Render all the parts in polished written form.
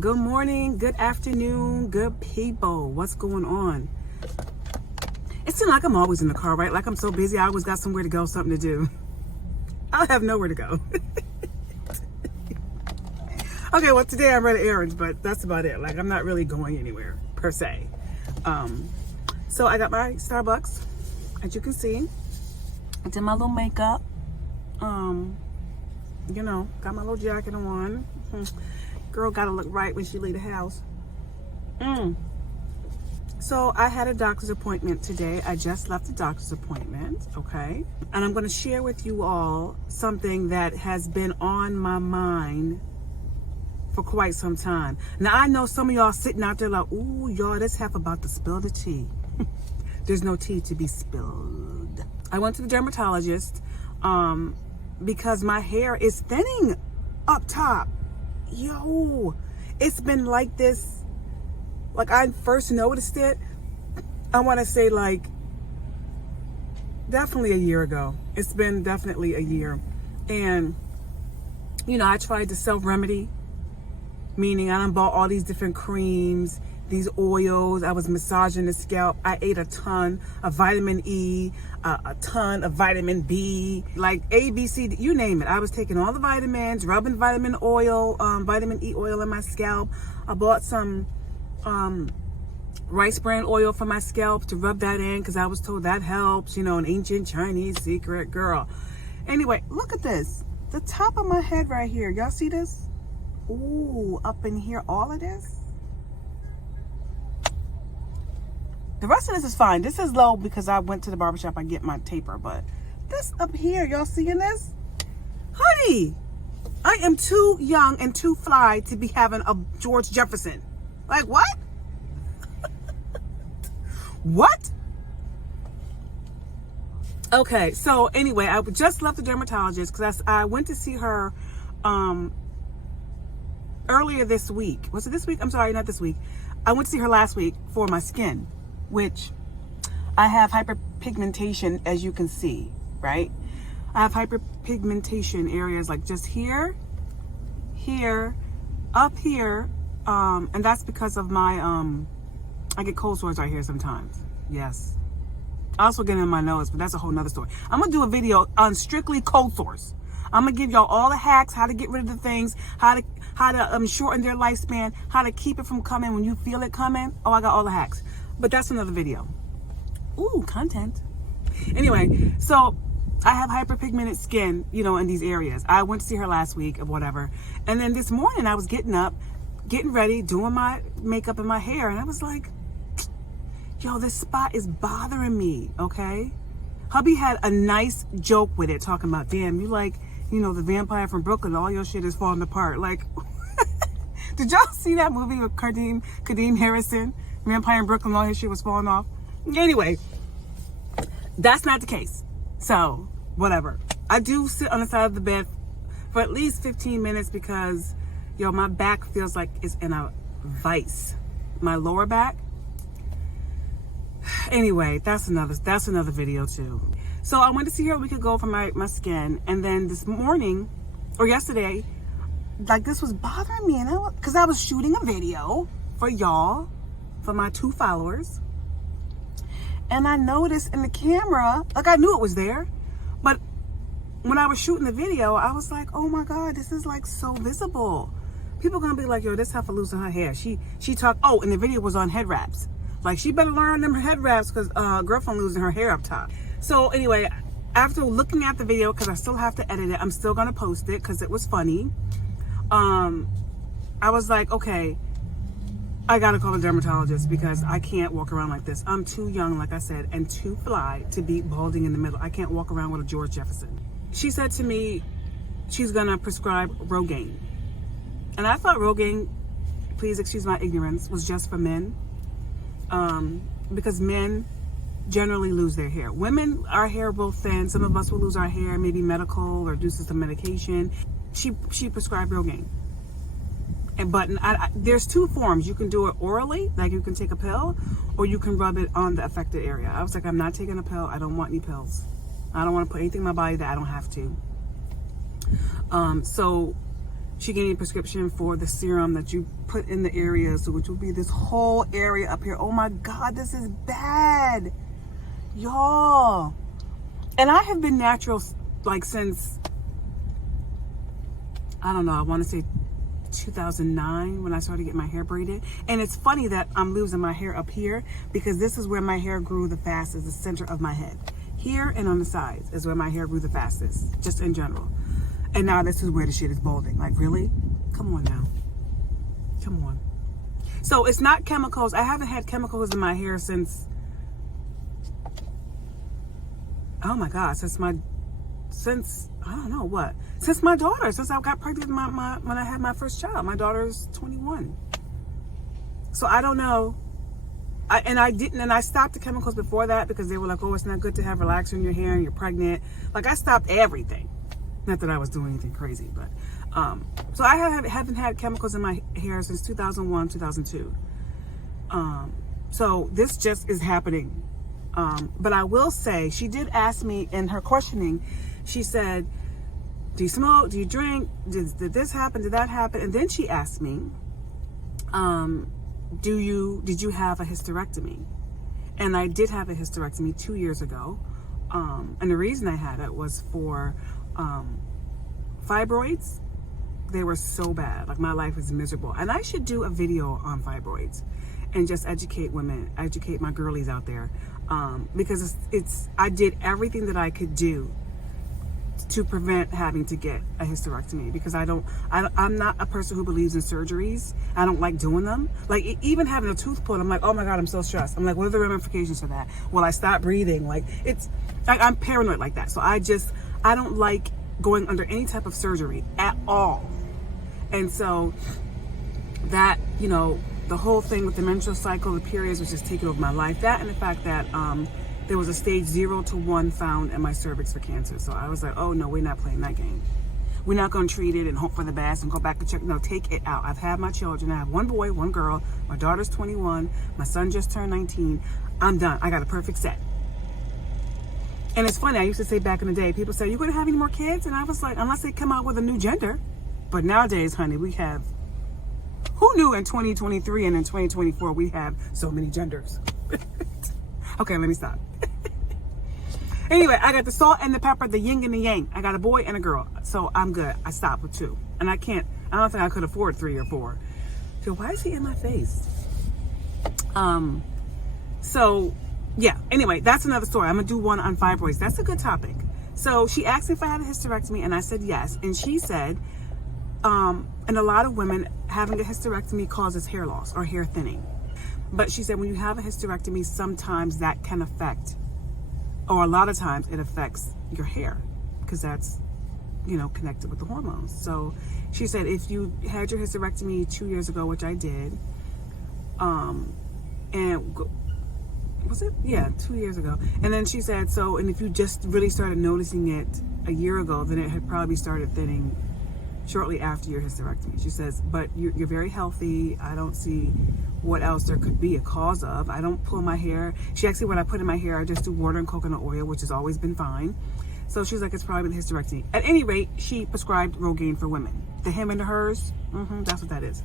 Good morning, good afternoon, good people. What's going on? It seems like I'm always in the car, right? Like I'm so busy, I always got somewhere to go, something to do. I have nowhere to go. Okay, well today I running errands, but that's about it. Like I'm not really going anywhere per se. So I got my Starbucks, as you can see. I did my little makeup. You know, got my little jacket on. Girl gotta look right when she leave the house. So I had a doctor's appointment today. I just left the doctor's appointment, okay? And I'm gonna share with you all something that has been on my mind for quite some time. Now I know some of y'all sitting out there like, ooh, y'all, this half about to spill the tea. There's no tea to be spilled. I went to the dermatologist because my hair is thinning up top. Yo, it's been like this. Like I first noticed it, I want to say like definitely a year ago. It's been definitely a year. And, you know, I tried to self-remedy, meaning I done bought all these different creams, these oils. I was massaging the scalp. I ate a ton of vitamin E, a ton of vitamin B, like A, B, C, you name it. I was taking all the vitamins, rubbing vitamin oil, vitamin E oil in my scalp. I bought some rice bran oil for my scalp to rub that in because I was told that helps, you know, an ancient Chinese secret, girl. Anyway, look at this. The top of my head right here. Y'all see this? Ooh, up in here, all of this. The rest of this is fine. This is low because I went to the barbershop. I get my taper, but this up here, y'all seeing this? Honey, I am too young and too fly to be having a George Jefferson. Like what? What? Okay, so anyway, I just left the dermatologist because I went to see her earlier this week. Was it this week? I'm sorry, not this week. I went to see her last week for my skin, which I have hyperpigmentation, as you can see, right? I have hyperpigmentation areas like just here, here, up here, and that's because of my, I get cold sores right here sometimes. Yes. I also get it in my nose, but that's a whole nother story. I'm gonna do a video on strictly cold sores. I'm gonna give y'all all the hacks, how to get rid of the things, how to shorten their lifespan, how to keep it from coming when you feel it coming. Oh, I got all the hacks. But that's another video. Ooh, content. Anyway, so I have hyperpigmented skin, you know, in these areas. I went to see her last week or whatever. And then this morning I was getting up, getting ready, doing my makeup and my hair. And I was like, yo, this spot is bothering me, okay? Hubby had a nice joke with it, talking about, damn, you like, you know, the vampire from Brooklyn, all your shit is falling apart. Like, did y'all see that movie with Kadeem Harrison? Vampire in Brooklyn, all his shit was falling off. Anyway, that's not the case. So, whatever. I do sit on the side of the bed for at least 15 minutes because, yo, my back feels like it's in a vice. My lower back. Anyway, that's another video too. So I went to see her a week ago for my skin, and then this morning or yesterday, like this was bothering me, and because I was shooting a video for y'all, for my 2 followers, and I noticed in the camera, like I knew it was there, but when I was shooting the video, I was like, oh my God, this is like so visible. People gonna be like, yo, this heifer losing her hair. She talked, oh, and the video was on head wraps. Like she better learn them head wraps because girlfriend losing her hair up top. So anyway, after looking at the video, because I still have to edit it, I'm still gonna post it because it was funny. I was like, okay, I gotta call a dermatologist because I can't walk around like this. I'm too young, like I said, and too fly to be balding in the middle. I can't walk around with a George Jefferson. She said to me, she's gonna prescribe Rogaine. And I thought Rogaine, please excuse my ignorance, was just for men. Because men generally lose their hair. Women, our hair will thin. Some of us will lose our hair, maybe medical or due to some medication. She prescribed Rogaine. But there's 2 forms. You can do it orally, like you can take a pill, or you can rub it on the affected area. I was like, I'm not taking a pill. I don't want any pills. I don't want to put anything in my body that I don't have to. So she gave me a prescription for the serum that you put in the areas, which will be this whole area up here. Oh my God, this is bad, y'all. And I have been natural like since, I don't know, I want to say 2009 when I started getting my hair braided. And it's funny that I'm losing my hair up here because this is where my hair grew the fastest, the center of my head. Here and on the sides is where my hair grew the fastest, just in general. And now this is where the shit is balding. Like, really? Come on now. Come on. So it's not chemicals. I haven't had chemicals in my hair since, oh my God, since I don't know what, since my daughter, since I got pregnant when I had my first child. My daughter's 21. So I don't know. I stopped the chemicals before that because they were like, oh, it's not good to have relaxer in your hair and you're pregnant. Like, I stopped everything. Not that I was doing anything crazy, but so I haven't had chemicals in my hair since 2001, 2002. So this just is happening. But I will say, she did ask me in her questioning, she said, do you smoke? Do you drink? Did this happen? Did that happen? And then she asked me, did you have a hysterectomy? And I did have a hysterectomy 2 years ago. And the reason I had it was for fibroids. They were so bad. Like, my life is miserable. And I should do a video on fibroids and just educate women, educate my girlies out there. Because I did everything that I could do to prevent having to get a hysterectomy, because I'm not a person who believes in surgeries. I don't like doing them. Like, even having a tooth pulled, I'm like, oh my God, I'm so stressed. I'm like, what are the ramifications for that? Will I stop breathing? Like, it's like, I'm paranoid like that. So I don't like going under any type of surgery at all. And so that, the whole thing with the menstrual cycle, the periods, was just taking over my life. That and the fact that there was a stage 0 to 1 found in my cervix for cancer. So I was like, oh no, we're not playing that game. We're not going to treat it and hope for the best and go back and check. No, take it out. I've had my children. I have 1 boy, 1 girl. My daughter's 21. My son just turned 19. I'm done. I got a perfect set. And it's funny, I used to say back in the day, people say, you going to have any more kids? And I was like, unless they come out with a new gender. But nowadays, honey, we have, who knew in 2023 and in 2024 we have so many genders? Okay, let me stop. Anyway, I got the salt and the pepper, the yin and the yang. I got a boy and a girl, so I'm good. I stopped with 2. And I don't think I could afford 3 or 4. So why is he in my face? So yeah, anyway, that's another story. I'm gonna do one on fibroids. That's a good topic. So she asked me if I had a hysterectomy, and I said yes. And she said, and a lot of women, having a hysterectomy causes hair loss or hair thinning. But she said when you have a hysterectomy, sometimes that can affect, or a lot of times it affects your hair, because that's, connected with the hormones. So she said if you had your hysterectomy 2 years ago, which I did, and was it? Yeah, 2 years ago. And then she said, and if you just really started noticing it a year ago, then it had probably started thinning shortly after your hysterectomy. She says, but you're very healthy. I don't see what else there could be a cause of. I don't pull my hair. She asked me what I put in my hair. I just do water and coconut oil, which has always been fine. So she's like, it's probably the hysterectomy. At any rate, she prescribed Rogaine for women. The him and the hers, that's what that is.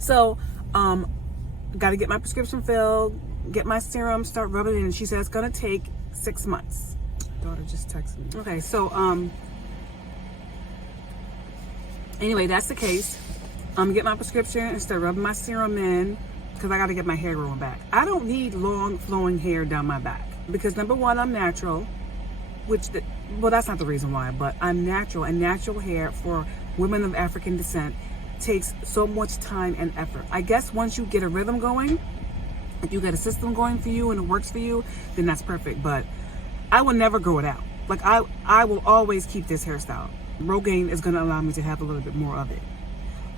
So, got to get my prescription filled, get my serum, start rubbing it in. She said it's going to take 6 months. Daughter just texted me. Okay, so, anyway, that's the case. I'm gonna get my prescription and start rubbing my serum in, because I got to get my hair growing back. I don't need long flowing hair down my back, because number one, I'm natural, well, that's not the reason why, but I'm natural, and natural hair for women of African descent takes so much time and effort. I guess once you get a rhythm going, if you get a system going for you and it works for you, then that's perfect. But I will never grow it out. Like, I will always keep this hairstyle. Rogaine is going to allow me to have a little bit more of it.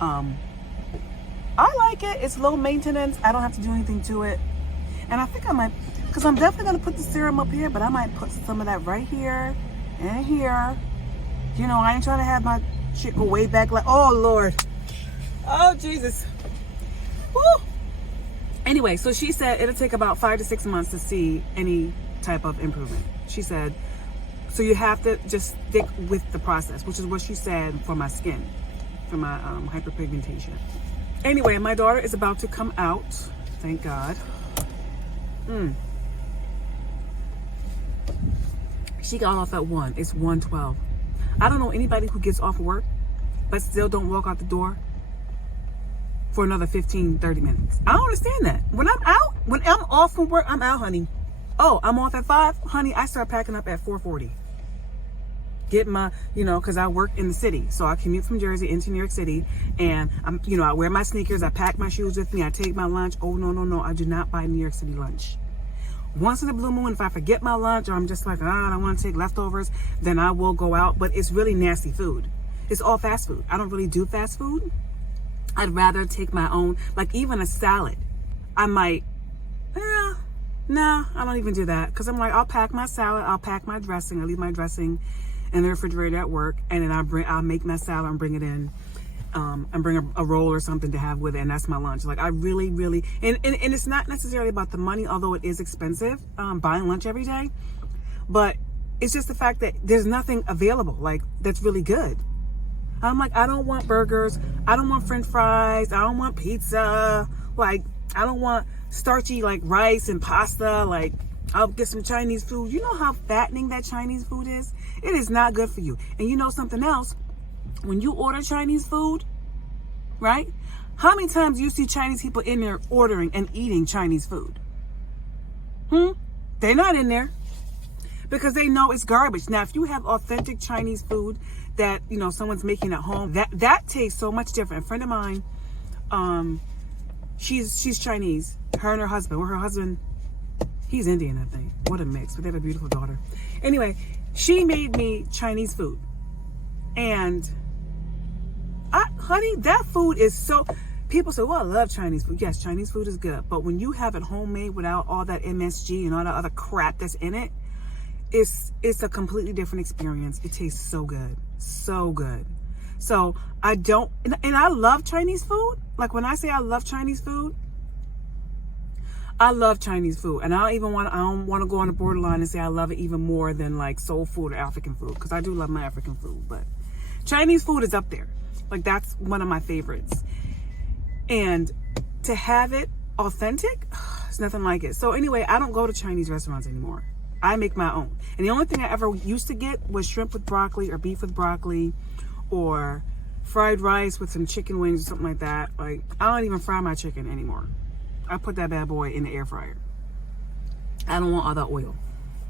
I like it. It's low maintenance. I don't have to do anything to it. And I think I might, because I'm definitely going to put the serum up here, but I might put some of that right here and here. I ain't trying to have my shit go way back like, oh Lord. Oh Jesus. Woo. Anyway, so she said it'll take about 5 to 6 months to see any type of improvement. She said, so you have to just stick with the process, which is what she said for my skin. for my hyperpigmentation. Anyway, my daughter is about to come out. Thank God. She got off at 1. It's 1:12. I don't know anybody who gets off work but still don't walk out the door for another 15-30 minutes. I don't understand that. When I'm off from work, I'm out, honey. Oh, I'm off at 5, honey. I start packing up at 4:40. Get my, because I work in the city, so I commute from Jersey into New York City, and I wear my sneakers, I pack my shoes with me, I take my lunch. Oh no, I do not buy New York City lunch. Once in a blue moon, if I forget my lunch, or I'm just like, I don't want to take leftovers, then I will go out. But it's really nasty food. It's all fast food. I don't really do fast food. I'd rather take my own, like even a salad. I might, no, I don't even do that. Because I'm like, I'll pack my salad, I'll pack my dressing, I leave my dressing in the refrigerator at work, and then I'll make my salad and bring it in, and bring a roll or something to have with it, and that's my lunch. Like I really, and it's not necessarily about the money, although it is expensive, buying lunch every day, but it's just the fact that there's nothing available, like, that's really good. I'm like, I don't want burgers, I don't want French fries, I don't want pizza, like, I don't want starchy, like, rice and pasta, like, I'll get some Chinese food. You know how fattening that Chinese food is? It is not good for you. And you know something else? When you order Chinese food, right? How many times do you see Chinese people in there ordering and eating Chinese food? They're not in there because they know it's garbage. Now, if you have authentic Chinese food that, someone's making at home, that tastes so much different. A friend of mine, she's Chinese. Her and her husband, he's Indian, I think. What a mix. But they have a beautiful daughter. Anyway, she made me Chinese food. And, honey, that food is so... People say, well, I love Chinese food. Yes, Chinese food is good. But when you have it homemade without all that MSG and all that other crap that's in it, it's a completely different experience. It tastes so good. So good. So, I don't... And I love Chinese food. Like, when I say I love Chinese food, I love Chinese food, and I don't want to go on the borderline and say I love it even more than like soul food or African food, because I do love my African food, but Chinese food is up there. Like, that's one of my favorites. And to have it authentic, it's nothing like it. So anyway, I don't go to Chinese restaurants anymore. I make my own. And the only thing I ever used to get was shrimp with broccoli or beef with broccoli or fried rice with some chicken wings or something like that. Like, I don't even fry my chicken anymore. I put that bad boy in the air fryer. I don't want all that oil.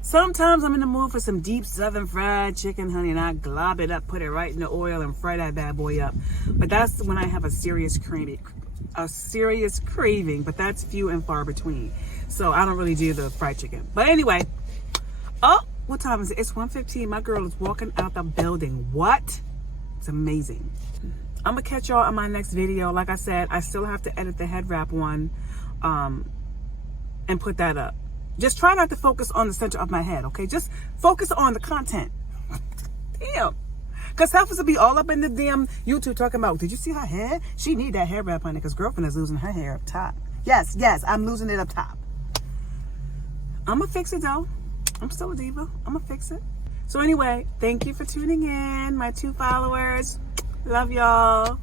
Sometimes I'm in the mood for some deep southern fried chicken, honey, and I glob it up, put it right in the oil, and fry that bad boy up. But that's when I have a serious craving. But that's few and far between. So I don't really do the fried chicken. But anyway, what time is it? It's 1:15. My girl is walking out the building. What? It's amazing. I'm gonna catch y'all on my next video. Like I said, I still have to edit the head wrap one. And put that up. Just try not to focus on the center of my head, okay? Just focus on the content. Damn. Because health is to be all up in the damn YouTube talking about, did you see her hair? She need that hair wrap, honey, because girlfriend is losing her hair up top. Yes, I'm losing it up top. I'm going to fix it, though. I'm still a diva. I'm going to fix it. So anyway, thank you for tuning in, my 2 followers. Love y'all.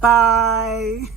Bye.